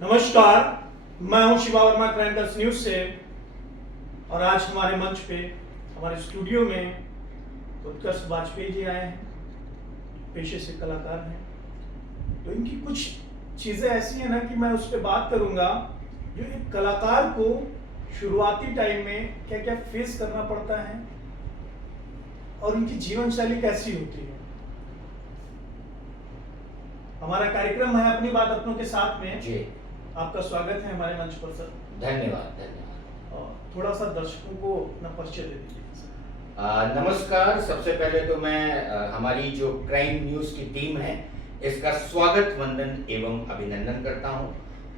नमस्कार, मैं हूं Shiva Verma crime plus news से। और आज हमारे मंच पे हमारे स्टूडियो में उत्कर्ष वाजपेयी जी आए हैं। पेशे से कलाकार हैं, तो इनकी कुछ चीजें ऐसी हैं ना कि मैं उस पर बात करूंगा जो एक कलाकार को शुरुआती टाइम में क्या क्या फेस करना पड़ता है और उनकी जीवन शैली कैसी होती है। हमारा कार्यक्रम है अपनी बात अपनों के साथ में जी। आपका स्वागत है हमारे मंच पर सर। धन्यवाद धन्यवाद। और थोड़ा सा दर्शकों को अपना परिचय दे दीजिए। नमस्कार। सबसे पहले तो मैं हमारी जो क्राइम न्यूज की टीम है इसका स्वागत वंदन एवं अभिनंदन करता हूं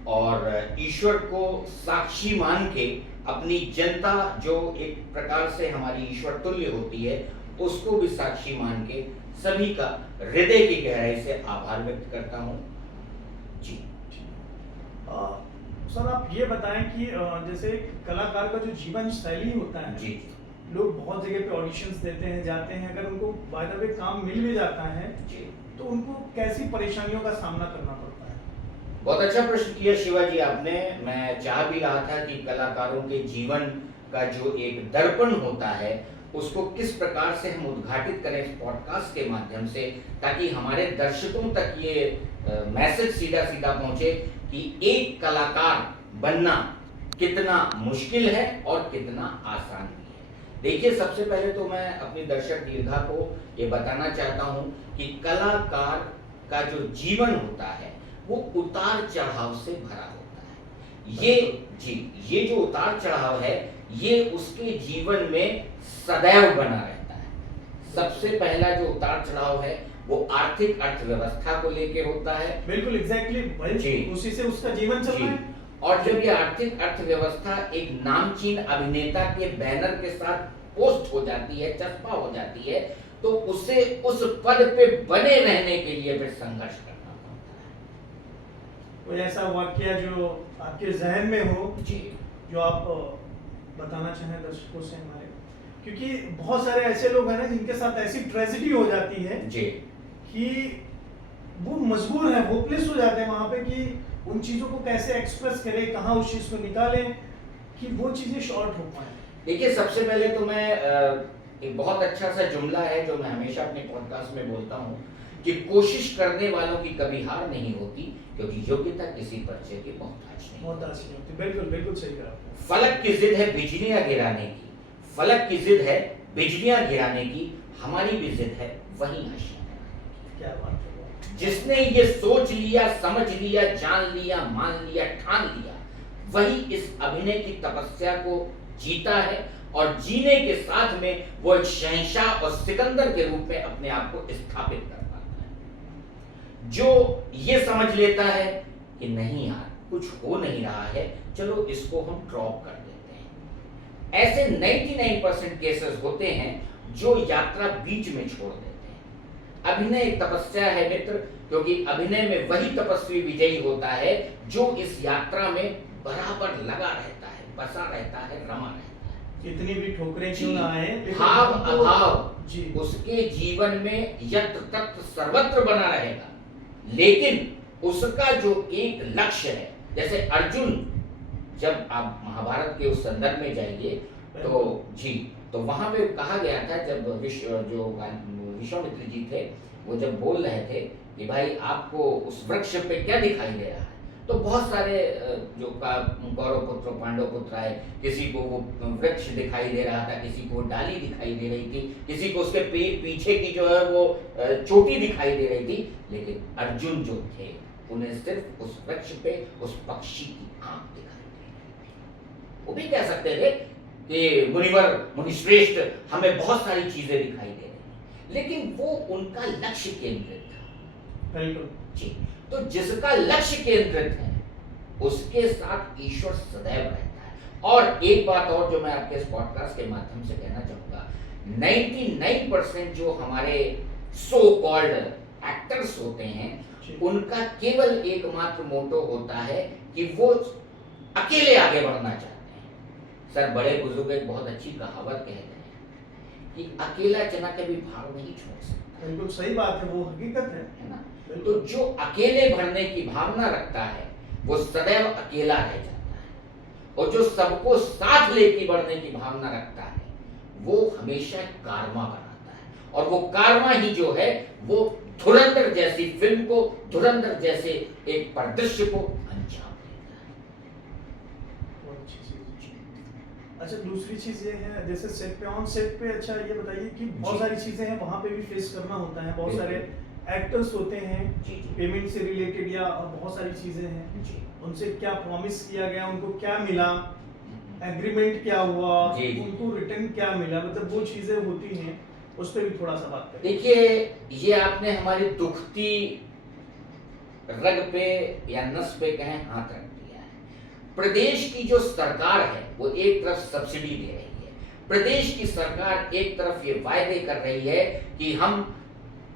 और ईश्वर को साक्षी मान के अपनी जनता जो एक प्रकार से हमारी ईश्वर तुल्य होती है उसको भी साक्षी मान के सभी का हृदय की गहराई से आभार व्यक्त करता हूं। जी। सर आप ये बताएं कि जैसे कलाकार का जो जीवन शैली होता है, जी। लोग बहुत जगह पे ऑडिशंस देते हैं, जाते हैं, अगर उनको बाय द वे काम मिल भी जाता है जी। तो उनको कैसी परेशानियों का सामना करना पड़ता है। बहुत अच्छा प्रश्न किया शिवा जी आपने। मैं चाह भी रहा था कि कलाकारों के जीवन का जो एक दर्पण होता है उसको किस प्रकार से हम उद्घाटित करें इस पॉडकास्ट के माध्यम से, ताकि हमारे दर्शकों तक ये मैसेज सीधा सीधा पहुंचे कि एक कलाकार बनना कितना मुश्किल है और कितना आसान भी है। देखिए, सबसे पहले तो मैं अपनी दर्शक दीर्घा को ये बताना चाहता हूं कि कलाकार का जो जीवन होता है वो उतार चढ़ाव से भरा होता है। ये जो उतार चढ़ाव है ये उसके जीवन में सदैव बना रहता है। सबसे पहला जो उतार चढ़ाव है वो आर्थिक अर्थव्यवस्था को लेके होता है। बिल्कुल एग्जैक्टली जी। उसी से उसका जीवन चल रहा है। और जब ये आर्थिक अर्थव्यवस्था एक नामचीन अभिनेता के बैनर के साथ पोस्ट हो जाती है, चस्पा हो जाती है, तो उसे उस पद पे बने रहने के लिए फिर संघर्ष करना पड़ता है। कोई ऐसा वाकया जो आपके जहन में हो जी। जो आप बताना चाहें दर्शकों से हमारे, क्योंकि बहुत सारे ऐसे लोग हैं ना जिनके साथ ऐसी ट्रेजेडी हो जाती है जी कि वो मजबूर है, होपलेस हो जाते हैं वहां पे कि उन चीजों को कैसे एक्सप्रेस करें, कहाँ उस चीज को निकालें कि वो चीजें शॉर्ट हो पाए। देखिए, सबसे पहले तो मैं एक बहुत अच्छा सा जुमला है जो मैं हमेशा अपने पॉडकास्ट में बोलता हूँ कि कोशिश करने वालों की कभी हार नहीं होती, क्योंकि योग्यता किसी परिचय की मोहताज नहीं होती। बिल्कुल बिल्कुल सही कहा आपने। फलक की जिद है बिजलियां गिराने की, फलक की जिद है बिजलियां गिराने की, हमारी भी जिद है वही आशियां बनाने की। क्या बात है। जिसने ये सोच लिया, समझ लिया, जान लिया, मान लिया, ठान लिया, वही इस अभिनय की तपस्या को जीता है और जीने के साथ में वो एक शहंशाह और सिकंदर के रूप में अपने आप को स्थापित कर पाता है। जो ये समझ लेता है कि नहीं यार कुछ हो नहीं रहा है, चलो इसको हम ड्रॉप कर देते हैं, ऐसे 99% केसेस होते हैं जो यात्रा बीच में छोड़ देते हैं। अभिनय एक तपस्या है मित्र, क्योंकि अभिनय में वही तपस्वी विजयी होता है जो इस यात्रा में बराबर लगा रहता है, बसा रहता है, रमा रहता है। इतनी भी ठोकरें क्यों ना आए, भाव अभाव जी उसके जीवन में यत्र तत्र सर्वत्र बना रहेगा, लेकिन उसका जो एक लक्ष्य है, जैसे अर्जुन, जब आप महाभारत के उस संदर्भ में जाइए तो जी, तो वहां पे कहा गया था, जब विश्वामित्र जी थे वो जब बोल रहे थे कि भाई आपको उस वृक्ष पे क्या दिखाई दे रहा है, तो बहुत सारे जो कौरव पुत्र पांडव पुत्र आए, किसी को वो वृक्ष दिखाई दे रहा था, किसी को डाली दिखाई दे रही थी, किसी को उसके पीछे की जो है वो चोटी दिखाई दे रही थी, लेकिन अर्जुन जो थे उन्हें सिर्फ उस वृक्ष पे उस पक्षी की आंख दिखाई दे रही थी। वो भी कह सकते थे कि मुनिवर मुनिश्रेष्ठ हमें बहुत सारी चीजें दिखाई दे रही हैं, लेकिन वो उनका लक्ष्य केंद्रित था। बिल्कुल जी। तो जिसका लक्ष्य केंद्रित है उसके साथ ईश्वर सदैव रहता है। और एक बात और जो मैं आपके इस पॉडकास्ट के माध्यम से कहना चाहूंगा, 99% जो हमारे सो कॉल्ड एक्टर्स होते हैं उनका केवल एकमात्र मोटो होता है कि वो अकेले आगे बढ़ना चाहते हैं। सर, बड़े बुजुर्ग एक बहुत अच्छी कहावत कहते हैं कि अकेला चना कभी भाग नहीं छोड़ सकता। बिल्कुल सही बात है, वो हकीकत है ना। तो जो अकेले बढ़ने की भावना रखता है वो सदैव अकेला रह जाता है, और जो सबको साथ लेके बढ़ने की भावना रखता है वो हमेशा कारमा बनाता है, और वो कारमा ही जो है वो धुरंधर जैसी फिल्म को, धुरंधर जैसे एक परिदृश्य को अंजाम देता है। बहुत अच्छी चीज। अच्छा, दूसरी चीज ये है, जैसे सेट पे, ऑन सेट पे, अच्छा ये बताइए कि बहुत जी। सारी चीजें हैं वहाँ पे भी फेस करना होता है, बहुत सारे एक्टर्स होते हैं, जी जी पेमेंट से रिलेटेड या बहुत सारी चीजें हैं, जी उनसे क्या प्रॉमिस किया गया, उनको क्या मिला, एग्रीमेंट क्या हुआ, जी, जी। उनको रिटर्न क्या मिला, मतलब वो चीजें होती हैं, उस पर भी थोड़ा सा बात करें। देखिए, ये आपने हमारी दुखती रग पे या नस पे कहें हाथ रख दिया है। प्रदेश की जो सरकार है वो एक तरफ सब्सिडी दे रही है, प्रदेश की सरकार एक तरफ ये वायदे कर रही है कि हम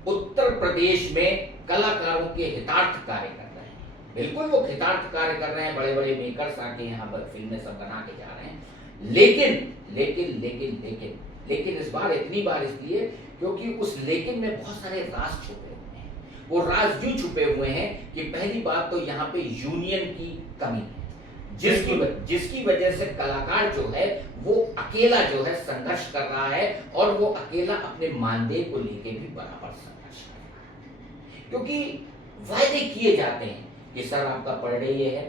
उत्तर प्रदेश में कलाकारों के हितार्थ कार्य कर रहे हैं। बिल्कुल वो हितार्थ कार्य कर रहे हैं, बड़े बड़े मेकर्स आके यहाँ पर फिल्में सब बना के जा रहे हैं, लेकिन लेकिन लेकिन लेकिन लेकिन इस बार इतनी बार इसलिए क्योंकि उस लेकिन में बहुत सारे राज छुपे हुए हैं। वो राज यूं छुपे हुए हैं कि पहली बात तो यहाँ पे यूनियन की कमी है, जिसकी वजह से कलाकार जो है वो अकेला जो है संघर्ष कर रहा है, और वो अकेला अपने मानदेय को लेके भी बराबर संघर्ष कर रहा है। क्योंकि वायदे किए जाते हैं कि सर आपका पर डे ये है,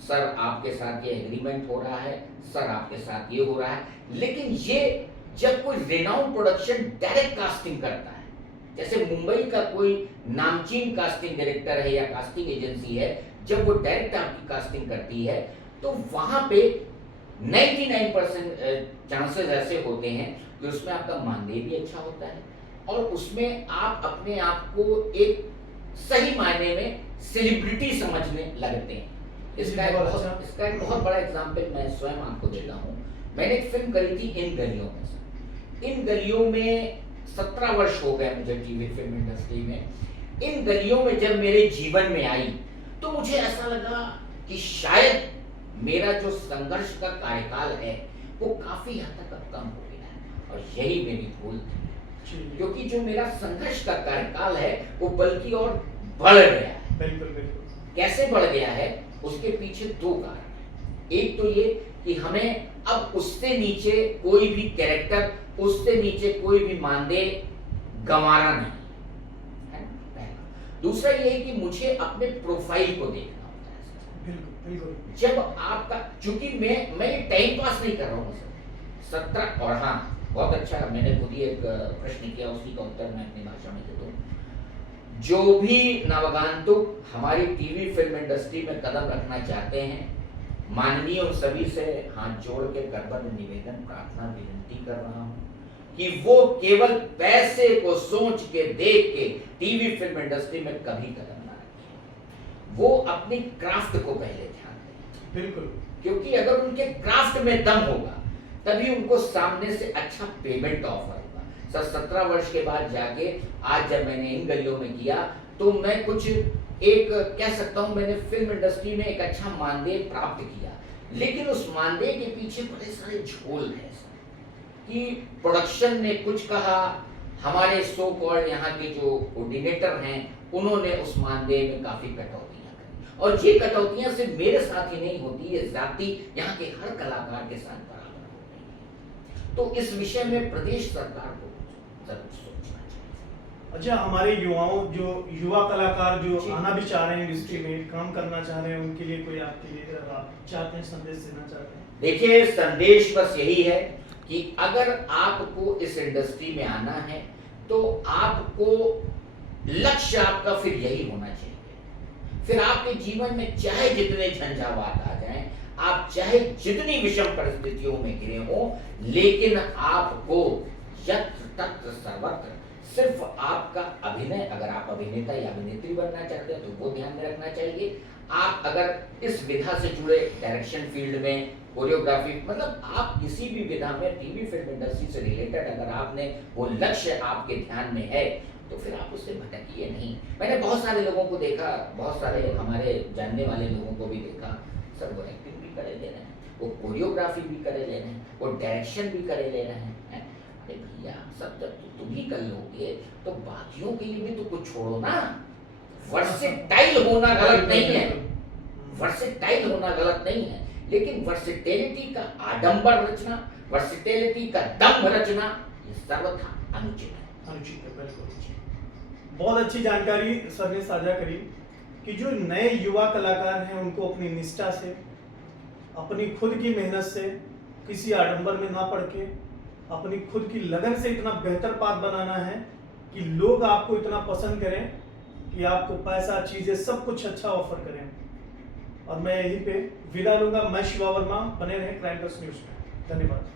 सर आपके साथ ये एग्रीमेंट हो रहा है, सर आपके साथ ये हो रहा है, लेकिन ये जब कोई रेनाउंड प्रोडक्शन डायरेक्ट कास्टिंग करता है, जैसे मुंबई का कोई नामचीन कास्टिंग डायरेक्टर है या कास्टिंग एजेंसी है, जब वो डायरेक्ट आपकी कास्टिंग करती है तो वहां पे 99% चांसेस ऐसे होते हैं कि उसमें आपका मानदेय भी अच्छा होता है, और उसमें आप अपने आप को एक सही मायने में सेलिब्रिटी समझने लगते हैं। इसका एक बहुत बड़ा एग्जाम्पल मैं स्वयं आपको देता हूँ। मैंने एक फिल्म करी थी इन गलियों में से। इन गलियों में 17 वर्ष हो गए मुझे टीवी फिल्म इंडस्ट्री में। इन गलियों में जब मेरे जीवन में आई तो मुझे ऐसा लगा कि शायद मेरा जो संघर्ष का कार्यकाल है वो काफी हद तक अब कम हो गया है, और यही मेरी भूल थी, क्योंकि जो मेरा संघर्ष का कार्यकाल है वो बल्कि और बढ़ गया है। बिल्कुल बिल्कुल। कैसे बढ़ गया है उसके पीछे दो कारण हैं। एक तो ये कि हमें अब उससे नीचे कोई भी कैरेक्टर, उससे नीचे कोई भी मानदेय गंवारा नहीं है, पहला। दूसरा ये है कि मुझे अपने प्रोफाइल को देखना होता है। बिल्कुल बिल्कुल। जब आपका, चूंकि मैं ये टाइम पास नहीं कर रहा हूँ सर, 17, और हाँ बहुत अच्छा, मैंने खुद ही एक प्रश्न किया, उसी का उत्तर मैं अपनी भाषा में दे दूं। जो भी नवगांतुक हमारी टीवी फिल्म इंडस्ट्री में कदम रखना चाहते हैं, माननीय उन सभी से हाथ जोड़ के करबद्ध निवेदन, प्रार्थना, विनती कर रहा हूं कि वो केवल पैसे को सोच के, देख के टीवी फिल्म इंडस्ट्री में कभी कदम ना रखें। वो अपनी क्राफ्ट को पहले ध्यान दें। बिल्कुल। क्योंकि अगर उनके क्राफ्ट में दम होगा तभी उनको सामने से अच्छा पेमेंट ऑफर होगा। सर 17 वर्ष के बाद जाके आज जब मैंने इन गलियों में किया तो मैं कुछ एक कह सकता हूं, मैंने फिल्म इंडस्ट्री में एक अच्छा मानदेय प्राप्त किया, लेकिन उस मानदेय के पीछे बड़े सारे झोल हैं कि प्रोडक्शन ने कुछ कहा, हमारे सो कॉल्ड यहाँ के जो कोऑर्डिनेटर हैं उन्होंने उस मानदेय में काफी कटौतियां करी, और ये कटौतियां सिर्फ मेरे साथ ही नहीं होती, ये जाति यहाँ के हर कलाकार के साथ बराबर हो रही है। तो इस विषय में प्रदेश सरकार को जरूर सोचना चाहिए। अच्छा, हमारे युवाओं, जो युवा कलाकार जो जी। आना भी चाह रहे हैं इंडस्ट्री में, काम करना चाह रहे हैं, उनके लिए कोई आपके लिए आप चाहते हैं, संदेश देना चाहते हैं? देखिए, संदेश बस यही है कि अगर आपको इस इंडस्ट्री में आना है तो आपको लक्ष्य आपका फिर यही होना चाहिए। फिर आपके जीवन में चाहे जितने झंझावात आ जाएं, आप चाहे जितनी विषम परिस्थितियों में घिरे हो, लेकिन आपको यत्र तत्र सर्वत्र सिर्फ आपका अभिनय, अगर आप अभिनेता या अभिनेत्री बनना चाहते हैं तो वो ध्यान में रखना चाहिए। आप अगर इस विधा से जुड़े, डायरेक्शन फील्ड में, कोरियोग्राफी, मतलब आप किसी भी विधा में टीवी फिल्म इंडस्ट्री से रिलेटेड अगर आपने वो लक्ष्य आपके ध्यान में है तो फिर आप उससे भटकिए नहीं। मैंने बहुत सारे लोगों को देखा, बहुत सारे हमारे जानने वाले लोगों को भी देखा, सर वो एक्टिंग भी करे ले रहे हैं, वो कोरियोग्राफी भी करे ले रहे हैं, वो डायरेक्शन भी करे ले रहे हैं। अरे भैया, सब जब तुम ही कर लोगे तो बाकियों के लिए भी तो कुछ छोड़ो ना। वर्सेटाइल होना गलत नहीं है, वर्सेटाइल होना गलत नहीं है, लेकिन वर्सेटिलिटी का आडंबर रचना, वर्सेटिलिटी का दम्भ रचना, ये सर्वथा अनुचित है। अनुचित है, बिल्कुल। बहुत अच्छी जानकारी सर ने साझा करी कि जो नए युवा कलाकार हैं उनको अपनी निष्ठा से, अपनी खुद की मेहनत से, किसी आडंबर में ना पड़ के, अपनी खुद की लगन से इतना बेहतर पाठ बनाना है कि लोग आपको इतना पसंद करें कि आपको पैसा, चीजें, सब कुछ अच्छा ऑफर करें। और मैं यहीं पे विदा लूंगा। मैं शिवा वर्मा, बने रहे क्राइम प्लस न्यूज में। धन्यवाद।